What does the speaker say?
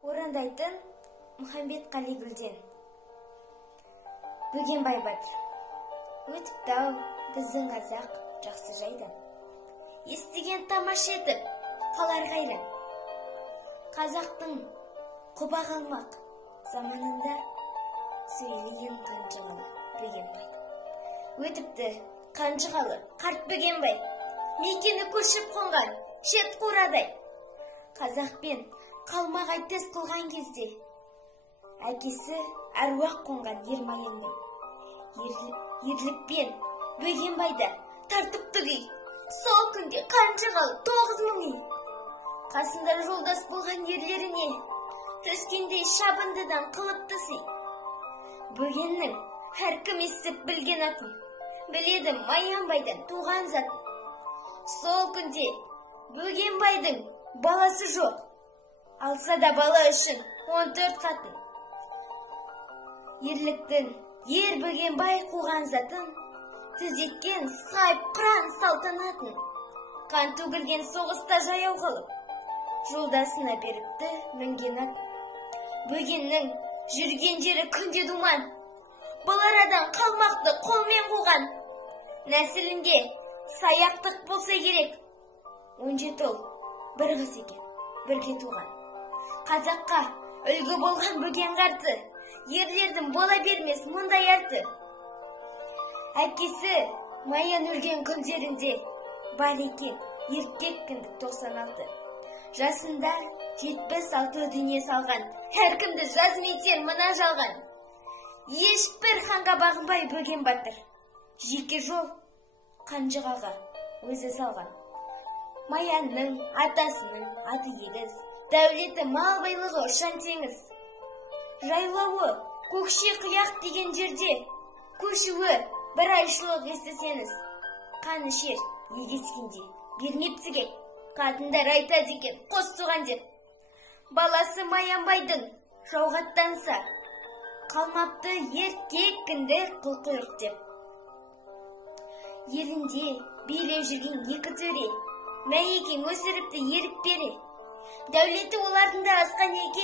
Орындайтын Мұхамбетқали Гүлден. Бөгенбай батыр. Өтіпті ау біздің қазақ жақсы жайды. Естіген тамаш етіп, қалар қайран. Қазақтың құба қалмақ заманында сөйлеген қанжығалы Бөгенбай. Өтіпті қанжығалы қарт Бөгенбай. Мекені көшіп қонған шет қорадай. Қазақпен қалмақ айтыс қылған кезде әкесі әруақ қонған Ермаянмен. Ерлікпен Бөгенбайды тартыпты күй. Сол күнде қанжығалы 9,000 үй. Қасында жолдас болған ерлеріне төскендей шабындыдан қылыпты сый. Бөгеннің әркім естіп білген атын, біледі Маянбайдан туған затын. Сол күнде Бөгенбайдың баласы жоқ, алса да бала үшін 14 қатын. Ерліктің ер Бөгенбай қуған затын, түзеткен сайып қыран салтанатын. Қан төгілген соғыста жаяу қалып, жолдасына беріпті мінген атын. Бөгеннің жүрген жері күнде думан, бұл арадан қалмақты қолмен қуған. Нәсілінде саяқтық болса керек, 17 ұл бір қыз екен, бірге туған. Қазаққа үлгі болған Бөген қарты, ерлердің бола бермес мұндай арты. Әкесі Маян өлген күндерінде бар екен еркек кіндік 96. Жасында 76 дүние салған, әркімді жазметер мына жалған. Ешбір ханға бағынбай Бөген батыр, жеке жол қанжығаға өзі салған. Маянның атасының аты егіз, дәулеті мал байлығы ұшан теңіз. Жайлауы көкше қияқ деген жерде, көшуі бір айшылық естісеңіз. Қан ішер егескенде бермепті кек, қатындар айтады екен қос туған деп. Баласы Маянбайдың жауғаттанса, қалмапты еркек кінді қылқұйрық деп. Елінде билеп жүрген екі төре, Мәйекең өсіріпті ерік бере. Дәулеті олардың да асқан екен.